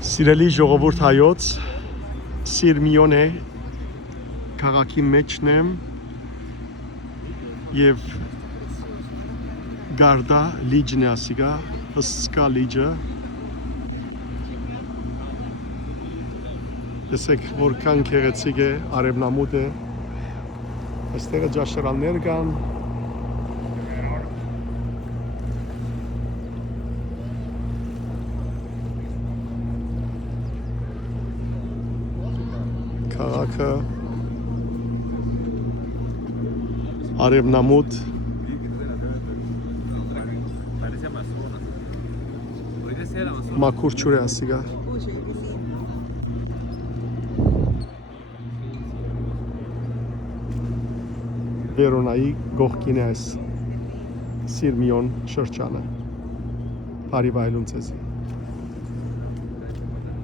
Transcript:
Սիրելի ժողովուրդ հայոց, Սիրմիոն է, քաղաքի մեջն եմ և Գարդա լիջն է ասիգա, հսկա լիջը։ Տեսեք որքան գեղեցիկ է, արևնամուտ է, այստեղը ջաշարաններ կան, քաղաքը արևնամուտ մաքուր ջուր է ասիգա։ Վերոնայի գողքին է այս Սիրմիոն շրջանը։ Բարի վայելուն ձեզ։